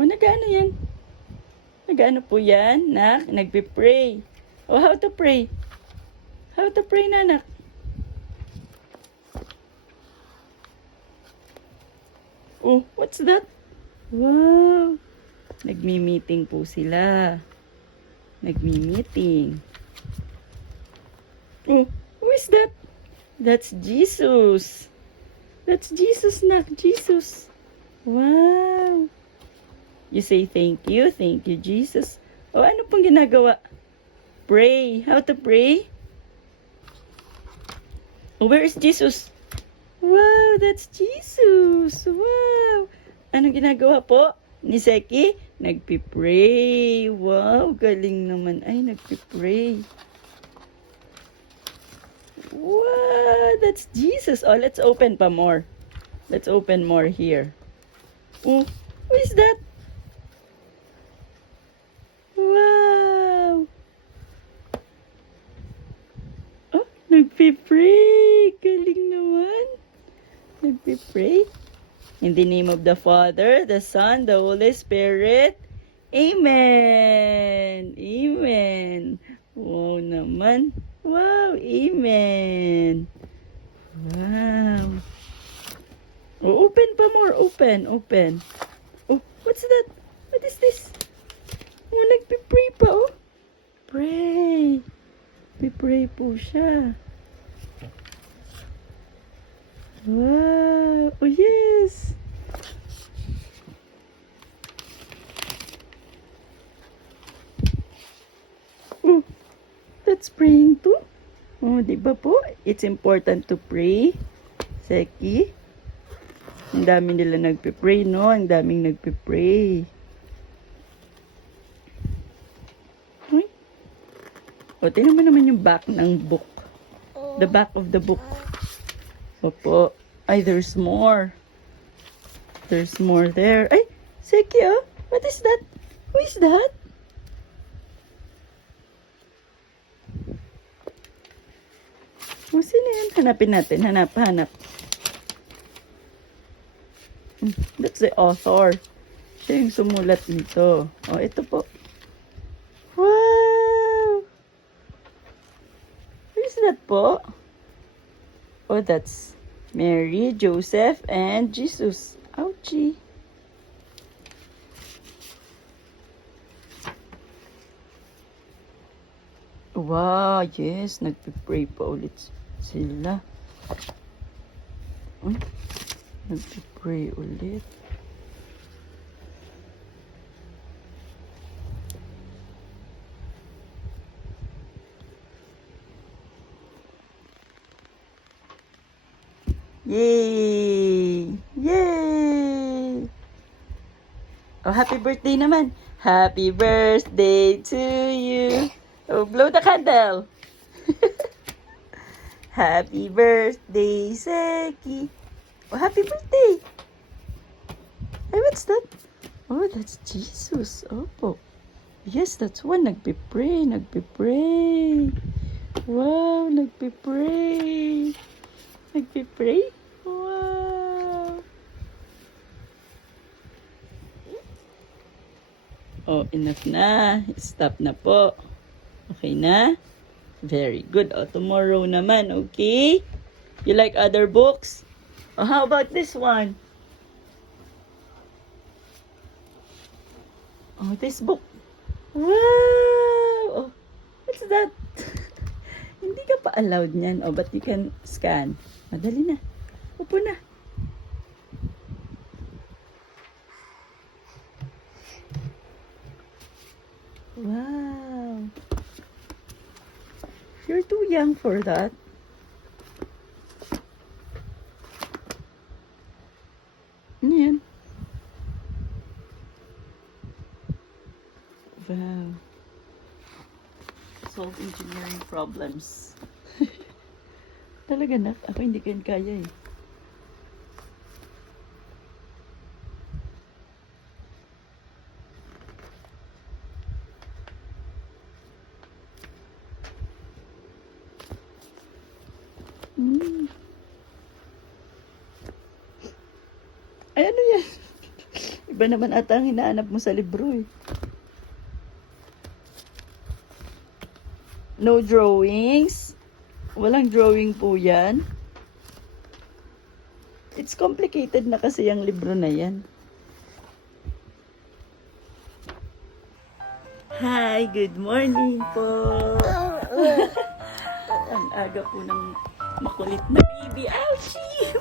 O, nag-ano yan? Nag-ano po yan, nak? Nagpe-pray. O, how to pray? How to pray, nanak? Oh, what's that? Wow! Nagmi-meeting po sila. Nagmi-meeting. Oh, who is that? That's Jesus. That's Jesus, nak. Jesus. Wow! You say thank you, Jesus. O, ano pong ginagawa? Pray. How to pray? Oh, where is Jesus? Wow, that's Jesus. Wow. Anong ginagawa po ni Seki? Nagpipray. Wow, galing naman. Ay, nagpipray. Wow, that's Jesus. Oh, let's open pa more. Let's open more here. Oh, who is that? Wow. Oh, nagpipray. Galing naman. Nagpipray. In the name of the Father, the Son, the Holy Spirit. Amen. Amen. Wow naman. Wow. Amen. Wow. Oh, open pa more. Open. Open. Oh, what's that? What is this? Oh, nagpipray pa, oh. Pray. Pipray po siya. Wow. Oh, yes. Oh, that's praying too. Oh, di ba po? It's important to pray. Seki. Ang dami nila nagpipray, no? Ang daming nagpipray. Uy. O, tingnan mo naman yung back ng book. The back of the book. Opo. Ay, there's more. There's more there. Ay, Seki, oh. What is that? Who is that? O, sino yan? Hanapin natin. Hanap. That's the author. Siya yung sumulat nito. O, ito po. Wow! Who is that po? Oh, that's Mary, Joseph, and Jesus. Ouchie. Wow, yes. Nagpipray pa ulit sila. Nagpipray ulit. Yay! Yay! Oh, happy birthday naman. Happy birthday to you. Oh, blow the candle. Happy birthday, Seki. Oh, happy birthday. Hey, what's that? Oh, that's Jesus. Oh, yes, that's one. Nagpipray. Wow, nagpipray. Nagpipray? Wow. Oh, enough na. Stop na po. Okay na? Very good. Oh, tomorrow naman, okay? You like other books? Oh, how about this one? Oh, this book. Wow! Oh, what's that? Hindi ka pa allowed niyan. Oh, but you can scan. Madali na. Upo na. Wow. You're too young for that. Ano yan? Wow. Solve engineering problems. Talaga na. Ako hindi ko yan kaya eh. Ay, ano yan? ba naman ata ang hinahanap mo sa libro eh? No drawings? Walang drawing po yan? It's complicated na kasi ang libro na yan. Hi, good morning po. Ang aga po ng makulit na baby. Ouchie!